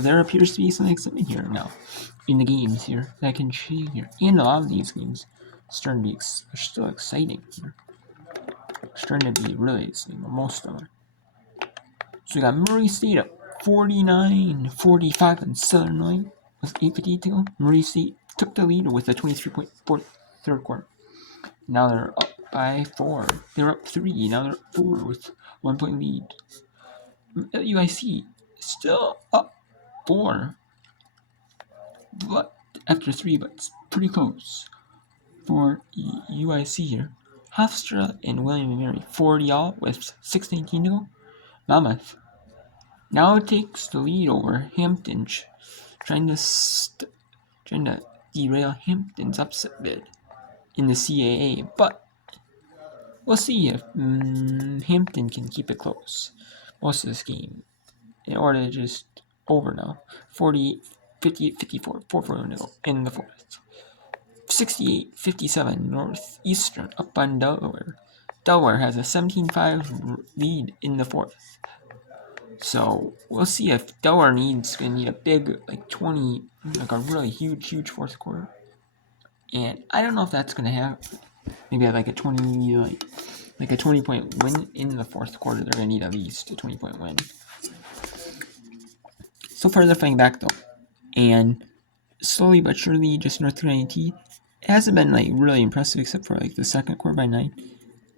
there appears to be some excitement here now in the games here that I can see here, and a lot of these games starting to be still exciting here. Starting to be really exciting, most of them. So we got Murray State up 49-45 on Southern Illinois with 8:58 to go. Murray State took the lead with a 23-point third quarter. Now they're up by 4. They were up 3. Now they're up 4 with 1 point lead. UIC still up 4, but after 3, but it's pretty close for UIC here. Hofstra and William & Mary 40 all with 6:19 to go. Monmouth now takes the lead over Hampton, trying to derail Hampton's upset bid in the CAA, but we'll see if Hampton can keep it close most of this game, or to just over now. 48, 58, 54, 4-4 to go in the fourth. 68-57 Northeastern up on Delaware. Delaware has a 17-5 lead in the fourth. So we'll see if Delaware gonna need a big a really huge fourth quarter. And I don't know if that's gonna happen. Maybe like a 20-point win in the fourth quarter. They're gonna need at least a 20-point win. So far they're fighting back though, and slowly but surely, just North Carolina T. It hasn't been really impressive except for the second quarter by 9,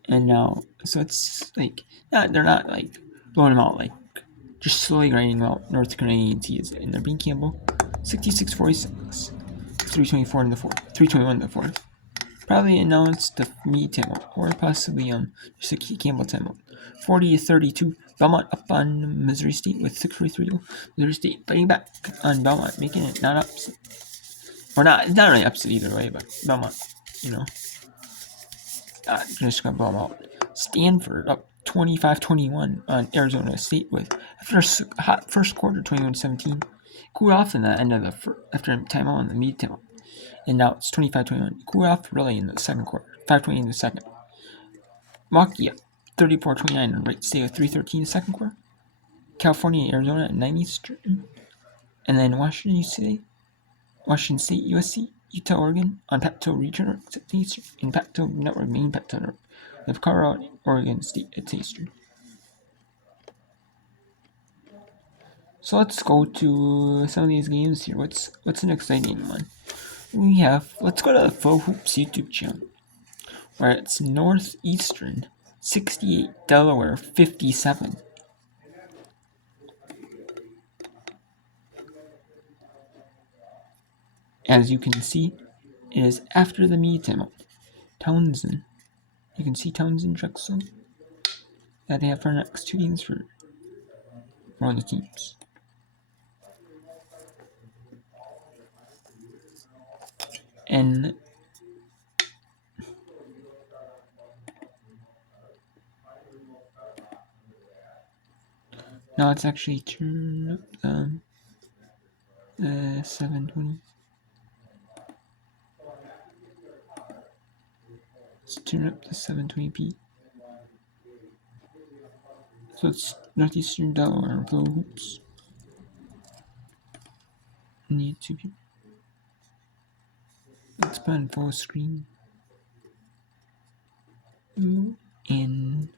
and now so it's they're not blowing them out, just slowly grinding out North Carolina T is in their being Campbell 66-46, 3:24 in the fourth, 3:21 in the fourth. Probably announced the meat timeout, or possibly just a Campbell timeout. 40-32, Belmont up on Missouri State with 6:43. Missouri State fighting back on Belmont, making it not upset, or not really upset either way, but Belmont, just gonna blow them out. Stanford up 25-21 on Arizona State with after a hot first quarter, 21-17. Cooled off in the end of after timeout on the meat timeout. And now it's 25-21. Cooled off really in the second quarter. 5:20 in the second. Milwaukee up 34-29 on Wright State with 3:13 in the second quarter. California and Arizona at 9 Eastern. And then Washington State, USC, Utah, Oregon on Pac-12 Regional at 6 Eastern. In Pac-12 Network, main Pac-12 Network. With Colorado, Oregon State at 6 Eastern. So let's go to some of these games here. What's an exciting one? Let's go to the Full Hoops YouTube channel, where it's Northeastern 68, Delaware 57. As you can see, it is after the media timeout. Townsend. You can see Townsend Drexel that they have for the next 2 games for one of the teams. And now it's actually turned up 7:20. Let's turn up to 7:20p. So it's Northeastern Delaware Full Hoops on YouTube. Let's put on full screen. And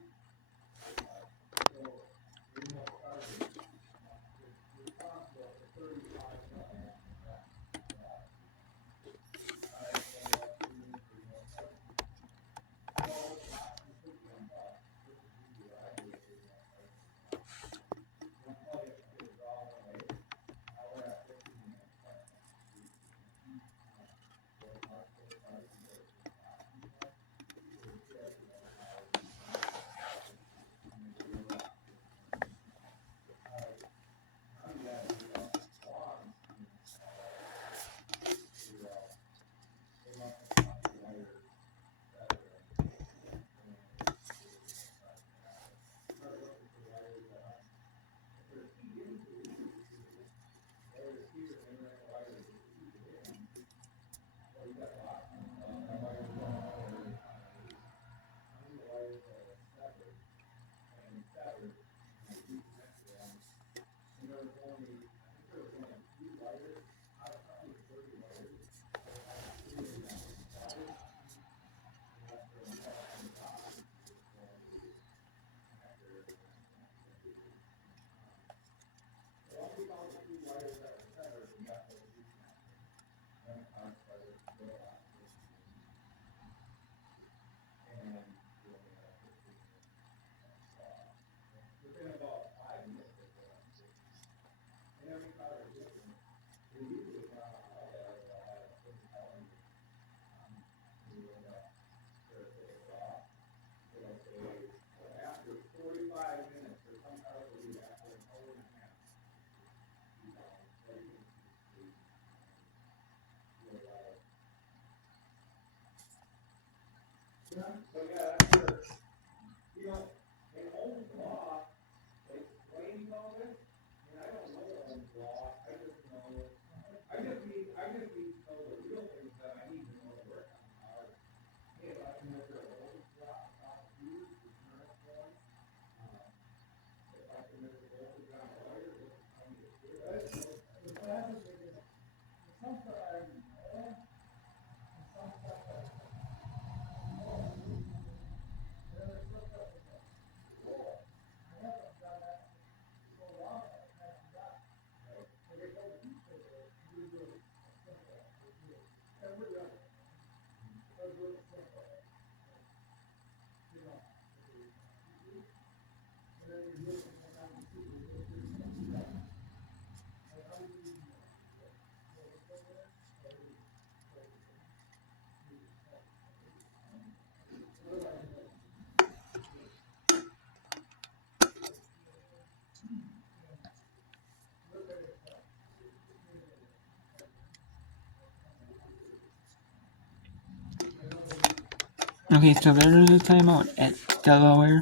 Okay, so there's a timeout at Delaware.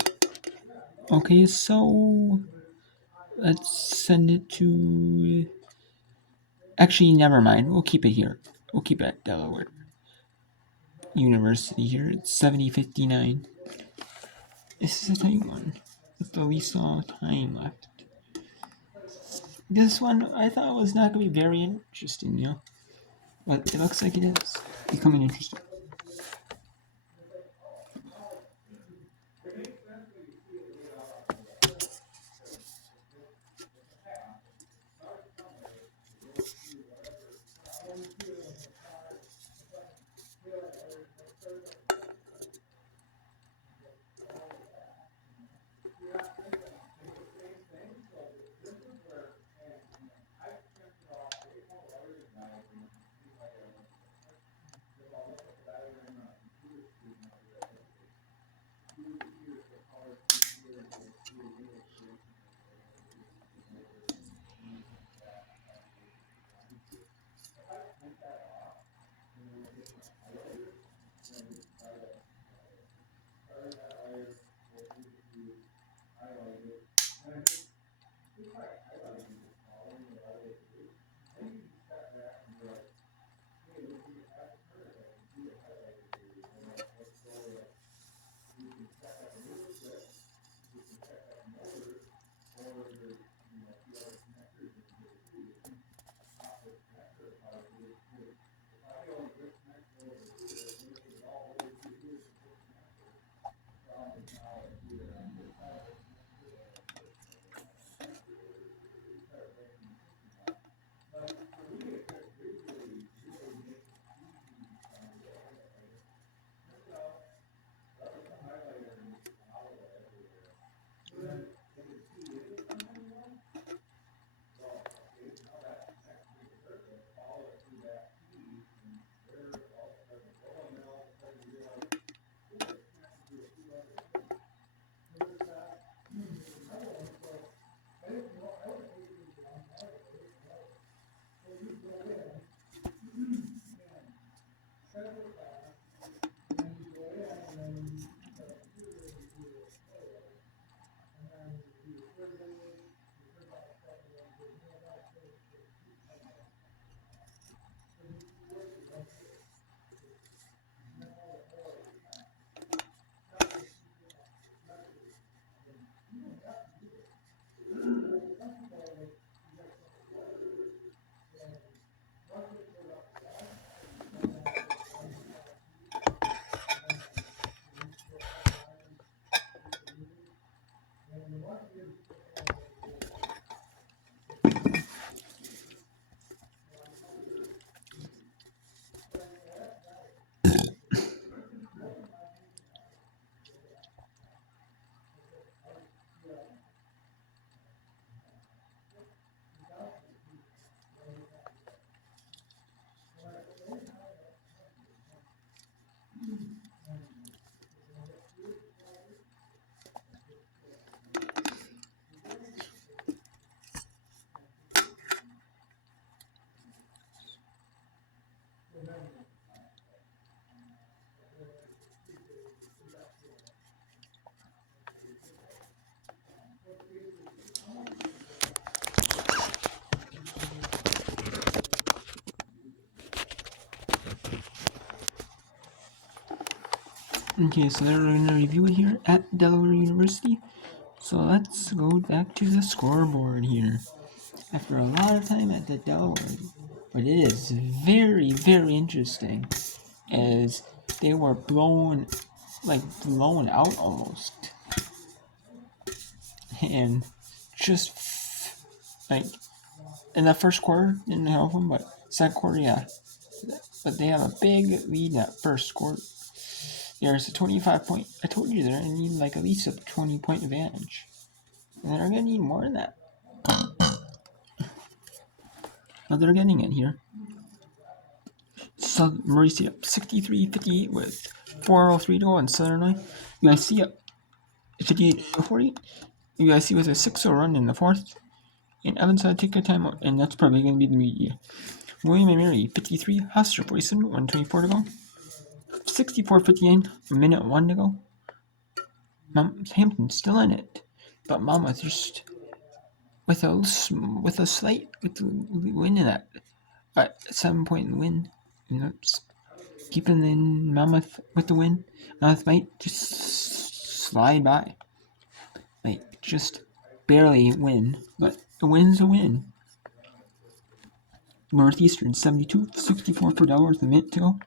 Okay, so let's send it to. Actually, never mind. We'll keep it here. We'll keep it at Delaware University here. It's 70:59. This is a tight one with the least amount of time left. This one I thought was not going to be very interesting, but it looks like it is becoming interesting. Okay, so they're going to review it here at Delaware University. So let's go back to the scoreboard here. After a lot of time at the Delaware, but it is very, very interesting as they were blown out almost. And just like in the first quarter, didn't help them, but second quarter, yeah. But they have a big lead in that first quarter. There's a 25 point. I told you they're going to need like at least a 20-point advantage. And they're going to need more than that. But they're getting it here. Maurice up 63-58 with 4:03 to go on Southern Line. UIC up 58-40. UIC with a 6-0 run in the fourth. And Evanside take a timeout, and that's probably going to be the media. William and Mary 53, Hofstra 47, 124 to go. 64-59, a minute 1 to go. Hampton's still in it, but Monmouth just with the win in that 7-point win. Keeping in Monmouth with the win. Monmouth might just slide by. Just barely win, but a win's a win. Northeastern 72-64 for Delaware with a minute to go.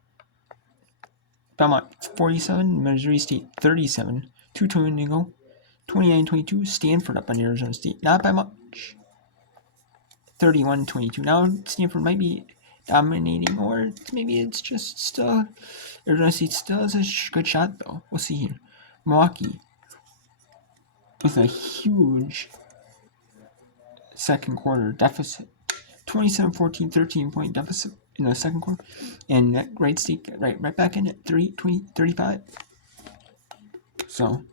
Belmont 47, Missouri State 37, 2:20 to go. 29-22, Stanford up on Arizona State, not by much. 31-22. Now Stanford might be dominating, or maybe it's just still Arizona State still has a good shot though. We'll see here. Milwaukee with a huge second quarter deficit. 27-14, 13-point deficit in the second quarter. And Wright State right back in at 35. So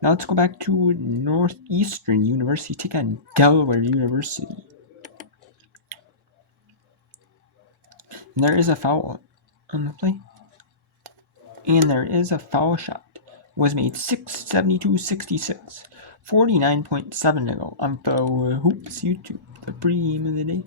now let's go back to Northeastern University, take on Delaware University. And there is a foul on the play. And there is a foul shot. Was made 6:72-66. 49.7 to go on the Hoops YouTube, the pregame of the day.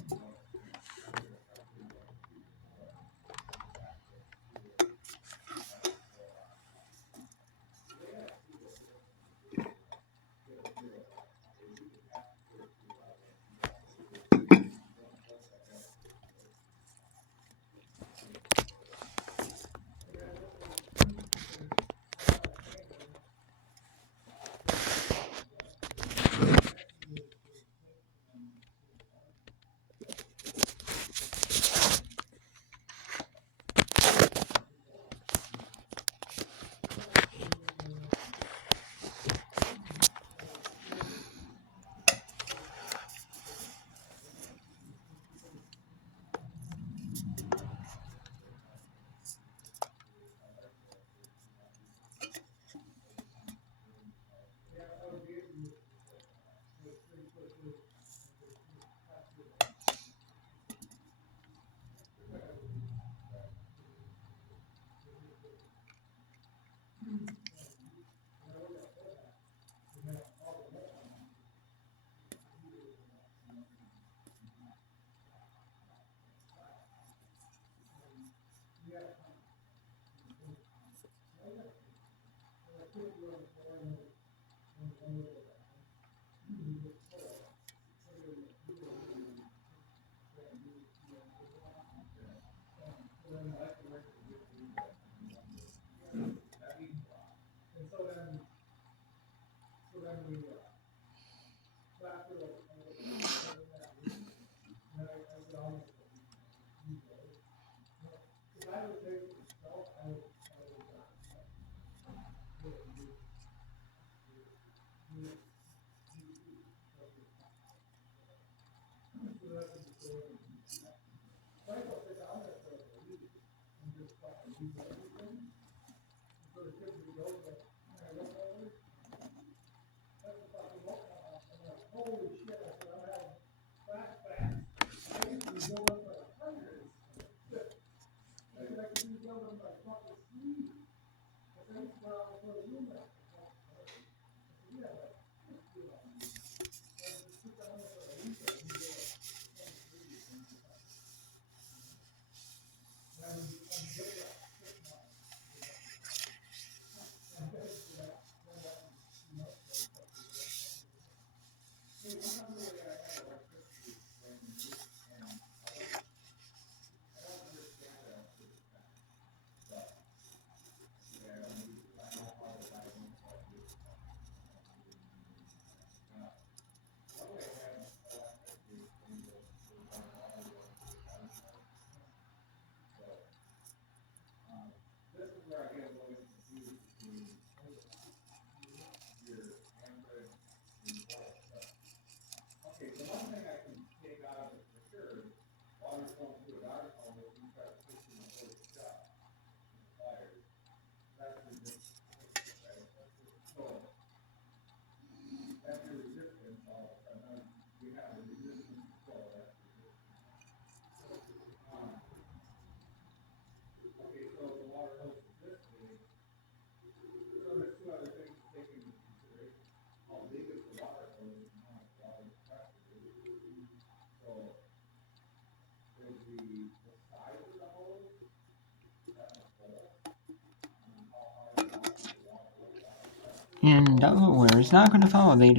And Delaware is not going to foul. They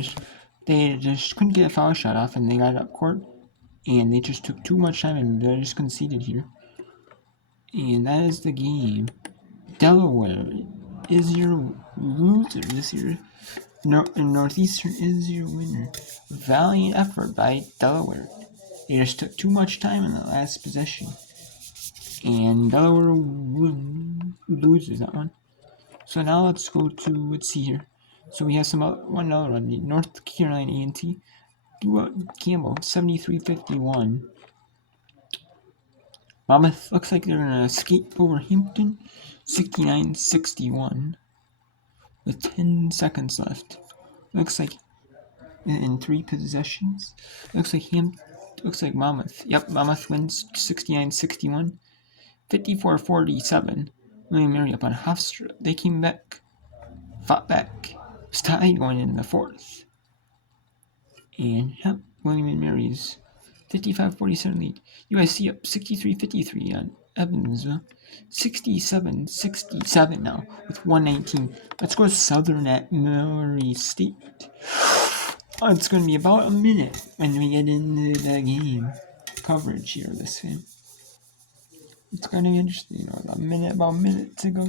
just couldn't get a foul shot off, and they got up court, and they just took too much time, and they just conceded here. And that is the game. Delaware is your loser this year. Northeastern is your winner. Valiant effort by Delaware. They just took too much time in the last possession. And Delaware loses that one. So now let's go to, let's see here. So we have one other one. North Carolina A&T. Campbell, 73-51. Monmouth looks like they're going to skate over Hampton, 69-61. With 10 seconds left. Looks like in 3 possessions. Looks like Monmouth. Yep, Monmouth wins 69-61. 54-47. William Mary up on Hofstra. They came back. Fought back. It's tied going in the 4th. And yep, William and Mary's 55-47 lead. USC up 63-53 on Evansville. 67-67 now with 119. Let's go Southern at Murray State. It's going to be about a minute when we get into the game coverage here this game. It's going to be interesting. About a minute to go.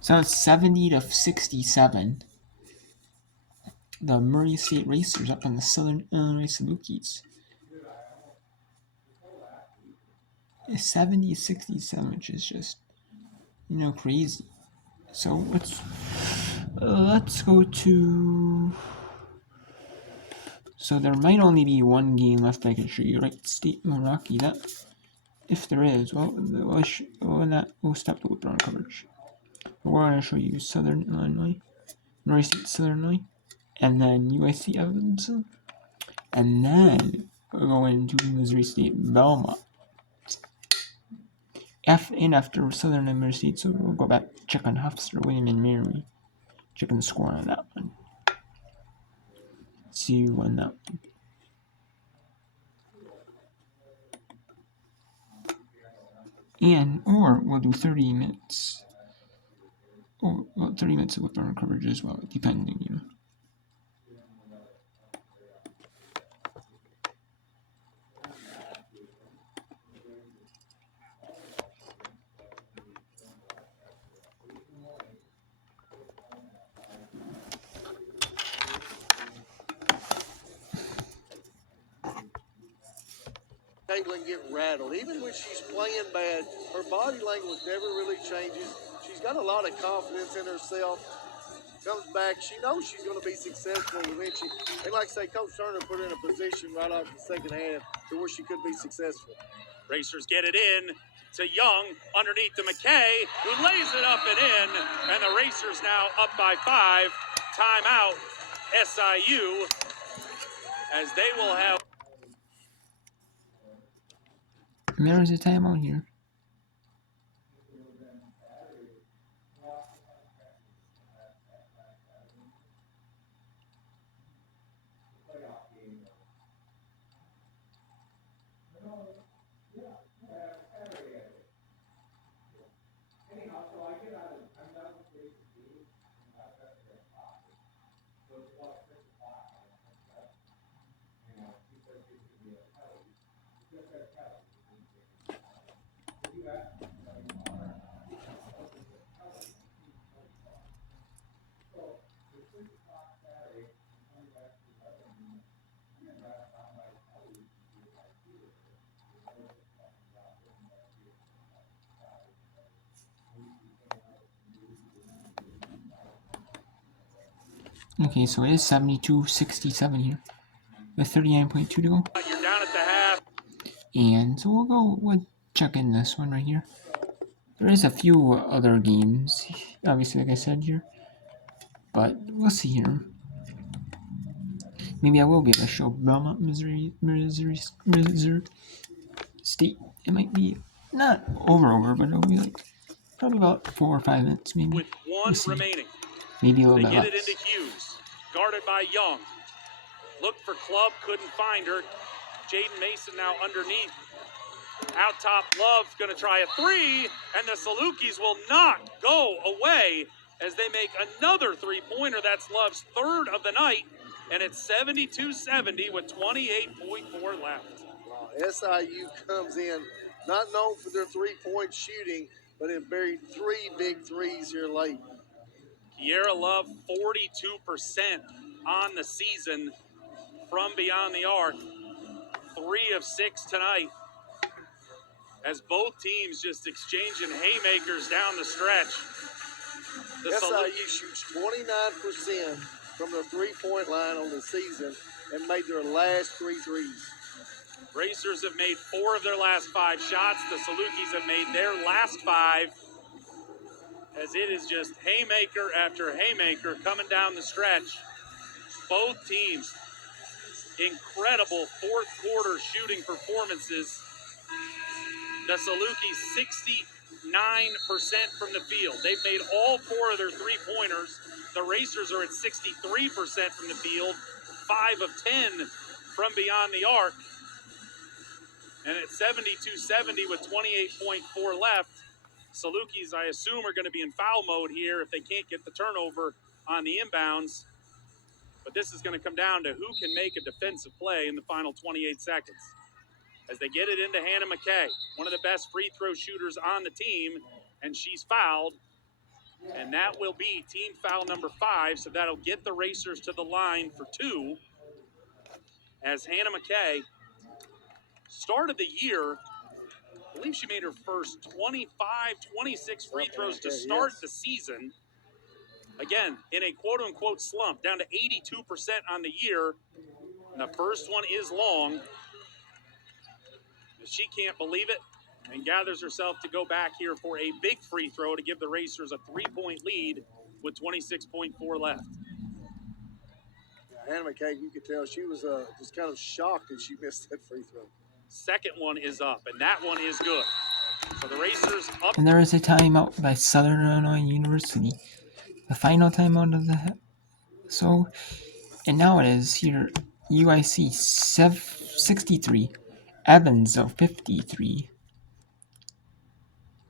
So it's 70-67. The Murray State Racers up on the Southern Illinois Salukis. 70-67, which is just, crazy. So let's go to. So there might only be one game left I can show you, right? State Milwaukee. That, if there is, we'll stop the whip-around coverage. We're going to show you Southern Illinois, Murray State, Southern Illinois, and then USC Evansville, and then we're going to Missouri State Belmont. After Southern and Murray State, so we'll go back check on Hofstra, William and Mary, checking the score on that one. See who won that one. Or we'll do 30 minutes. Or 30 minutes of whip-around coverage as well, depending, Caitlin get rattled. Even when she's playing bad, her body language never really changes. She's got a lot of confidence in herself. Comes back. She knows she's going to be successful eventually. And like I say, Coach Turner put her in a position right off the second half to where she could be successful. Racers get it in to Young underneath to McKay, who lays it up and in. And the Racers now up by 5. Timeout, SIU, as they will have. There's a timeout here. Okay, so it is 72-67 here, with 39.2 to go. You're down at the half. And so we'll check in this one right here. There is a few other games, obviously, like I said here, but we'll see here. Maybe I will be able to show Belmont, Missouri State. It might be not over, but it'll be like probably about 4 or 5 minutes, maybe. With one remaining. Maybe a little They bit get less. it into Hughes. Guarded by Young. Looked for Club, couldn't find her. Jaden Mason now underneath. Out top, Love going to try a three, and the Salukis will not go away as they make another three-pointer. That's Love's third of the night, and it's 72-70 with 28.4 left. Wow, SIU comes in not known for their three-point shooting, but it buried 3 big threes here late. Kiera Love, 42% on the season from beyond the arc. 3 of 6 tonight. As both teams just exchanging haymakers down the stretch. SIU shoots 29% from the three-point line on the season and made their last 3 threes. Racers have made 4 of their last 5 shots. The Salukis have made their last 5. As it is just haymaker after haymaker coming down the stretch. Both teams, incredible fourth quarter shooting performances. The Salukis 69% from the field. They've made all 4 of their three-pointers. The Racers are at 63% from the field, 5 of 10 from beyond the arc. And at 72-70 with 28.4 left, Salukis, I assume, are going to be in foul mode here if they can't get the turnover on the inbounds. But this is going to come down to who can make a defensive play in the final 28 seconds. As they get it into Hannah McKay, one of the best free throw shooters on the team, and she's fouled. And that will be team foul number 5, so that'll get the Racers to the line for 2. As Hannah McKay started the year, I believe she made her first 26 free throws to start the season. Again, in a quote-unquote slump, down to 82% on the year. And the first one is long. She can't believe it and gathers herself to go back here for a big free throw to give the Racers a 3-point lead with 26.4 left. Hannah McKay, you could tell she was just kind of shocked that she missed that free throw. Second one is up, and that one is good. So the Racers up. And there is a timeout by Southern Illinois University. The final timeout of the and now it is here UIC 63, Evansville 53.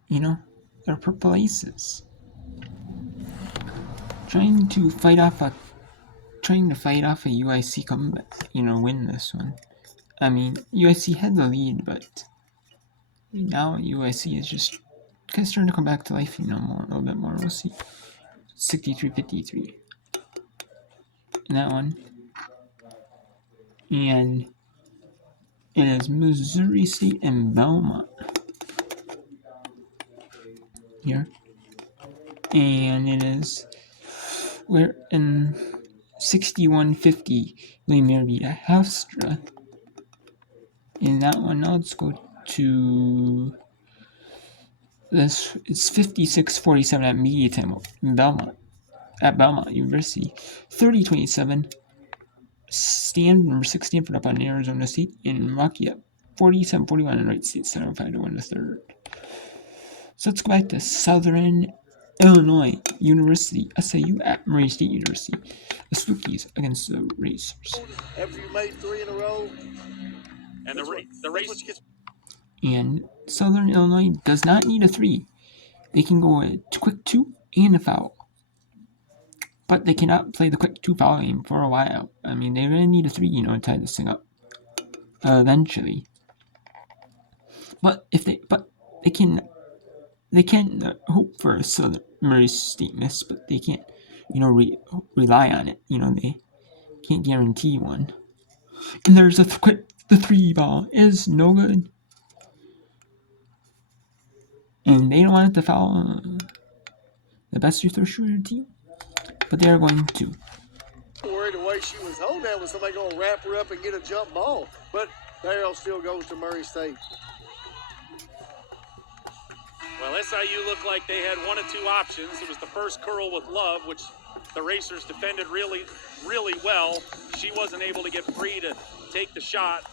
You know, they're purple aces. Trying to fight off a UIC comeback, win this one. I mean, UIC had the lead, but now UIC is just kind of starting to come back to life, a little bit more. We'll see. 63-53. And that one. And it is Missouri State and Belmont here. And it is, we're in 61-50. William beat Hofstra. In that one, now let's go to this. It's 56-47 at media time in Belmont. At Belmont University. 30-27. Number 6 Stanford up on Arizona State. And Rocky up 47-41 on Wright State Center, 5-1 the third. So let's go back to Southern Illinois University, SIU at Murray State University. The Salukis against the Racers. After you made 3 in a row, and the Racers. And Southern Illinois does not need a 3. They can go a quick 2 and a foul. But they cannot play the quick 2 foul game for a while. I mean, they're going to need a 3, to tie this thing up. Eventually. But they can hope for a Southern Murray State miss, but they can't, rely on it. They can't guarantee one. And there's the 3 ball is no good. And they don't want it to foul the best free throw shooter team, but they are going to. Worried the way she was holding that was somebody going to wrap her up and get a jump ball, but the arrow still goes to Murray State. Well, SIU looked like they had 1 of 2 options. It was the first curl with Love, which the Racers defended really, really well. She wasn't able to get free to take the shot.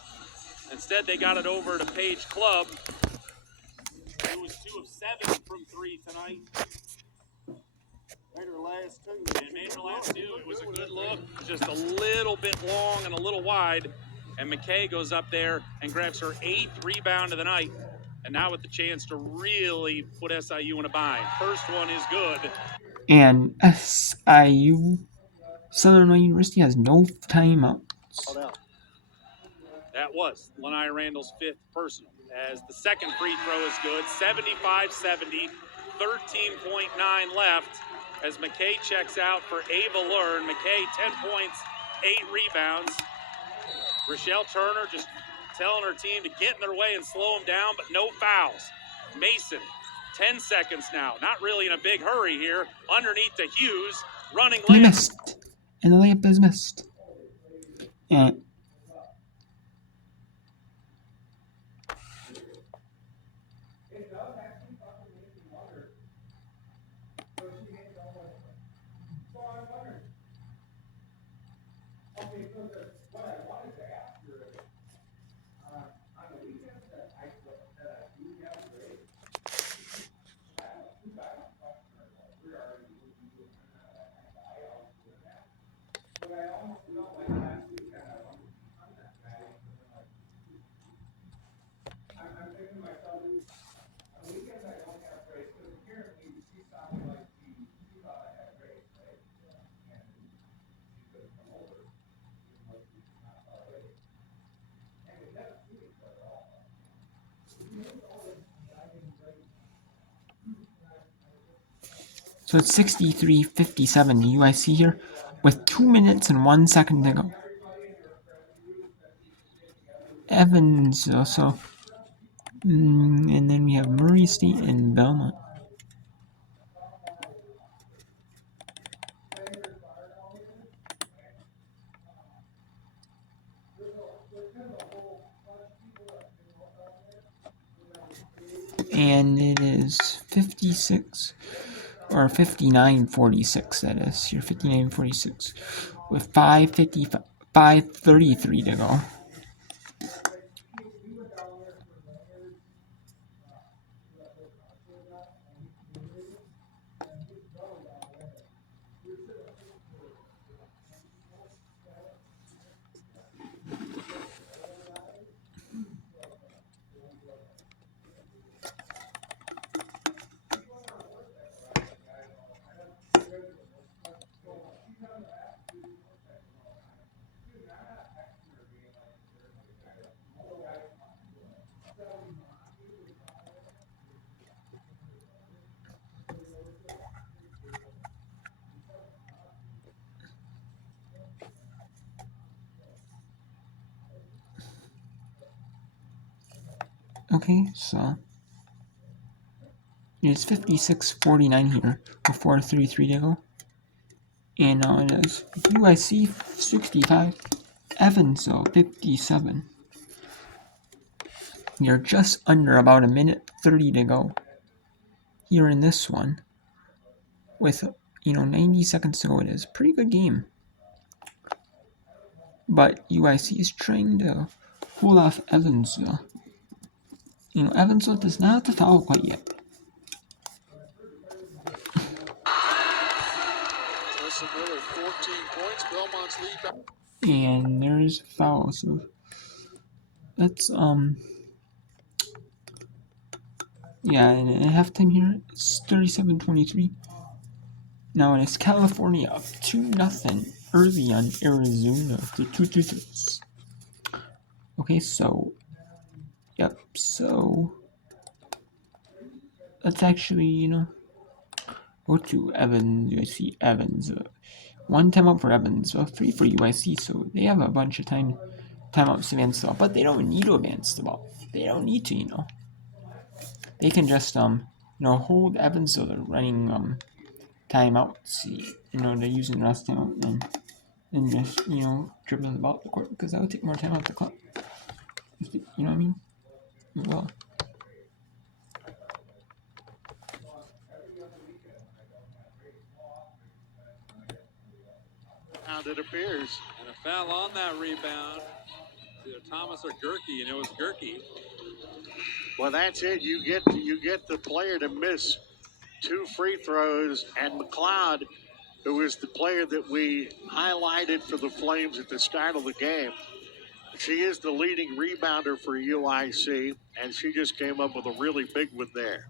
Instead, they got it over to Page Clubb, who was 2 of 7 from 3 tonight. Made her last two. And made her last two. It was a good look, just a little bit long and a little wide. And McKay goes up there and grabs her 8th rebound of the night. And now with the chance to really put SIU in a bind. First one is good. And SIU, Southern Illinois University, has no timeouts. That was Lanai Randall's 5th personal. As the second free throw is good, 75-70, 13.9 left. As McKay checks out for Ava Learn. McKay, 10 points, 8 rebounds. Rochelle Turner just telling her team to get in their way and slow them down, but no fouls. Mason, 10 seconds now. Not really in a big hurry here. Underneath to Hughes, running They layup. missed. And the layup is missed. And so it's 63-57 UIC here with 2 minutes and 1 second to go. Evans also. And then we have Murray State and Belmont. And it is 56 or 59-46, that is here, 59-46 with 5:33 to go. Okay, so it's 56-49 here with 4:33 to go. And now it is UIC 65, Evansville 57. We are just under about a minute 30 to go here in this one. With 90 seconds to go, it is a pretty good game. But UIC is trying to hold off Evansville. Evansville does not have to foul quite yet. That's another 14 points. Belmont's lead back. And there's a foul, so that's yeah, and at halftime here it's 37-23. Now it is California up 2-0 early on Arizona to 2-2-3. Okay, so yep, so let's actually go to Evans. UIC Evans. 1 timeout for Evans, 3 for UIC, so they have a bunch of timeouts to advance the ball, but they don't need to advance the ball. They don't need to, They can just hold Evans so they're running timeouts. They're using the last timeout and just dribbling the ball up the court, because that would take more time off the clock. You know what I mean? Well. It appears. And a foul on that rebound. either Thomas or Gerke, and it was Gerke. Well, that's it. You get the player to miss 2 free throws, and McLeod, who is the player that we highlighted for the Flames at the start of the game, she is the leading rebounder for UIC, and she just came up with a really big one there.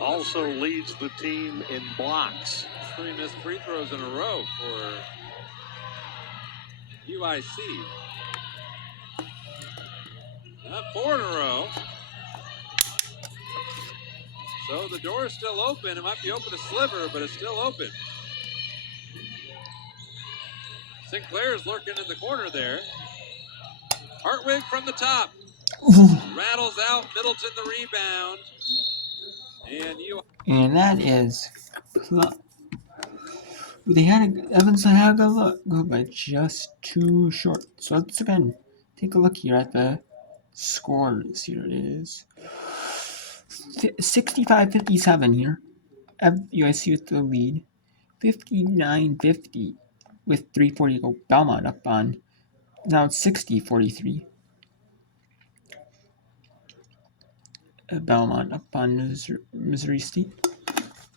Also leads the team in blocks. 3 missed free throws in a row for UIC. 4 in a row. So the door is still open. It might be open a sliver, but it's still open. Sinclair's lurking in the corner there. Hartwig from the top. Rattles out. Middleton the rebound. And that is... They had Evanston had a go, but just too short. So let's again take a look here at the scores. Here it is. 65-57 here. UIC with the lead. 59-50 with 3:40 to go. Belmont up on. Now it's 60-43. Belmont up on Missouri State.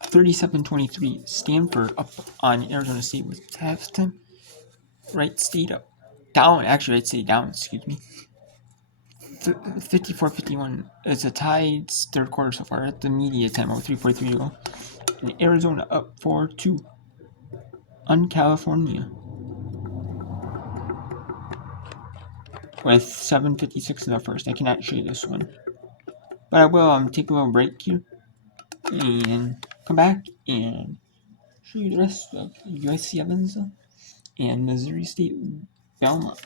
37-23. Stanford up on Arizona State with halftime. Wright State up. Down. Actually, Wright State down. Excuse me. 54-51. It's a tied third quarter so far at the media time. 3:43 to go. And Arizona up 4-2 on California. With 7:56 in the first. I cannot show you this one. But I will take a little break here. And come back and show you the rest of UIC Evansville and Missouri State Belmont.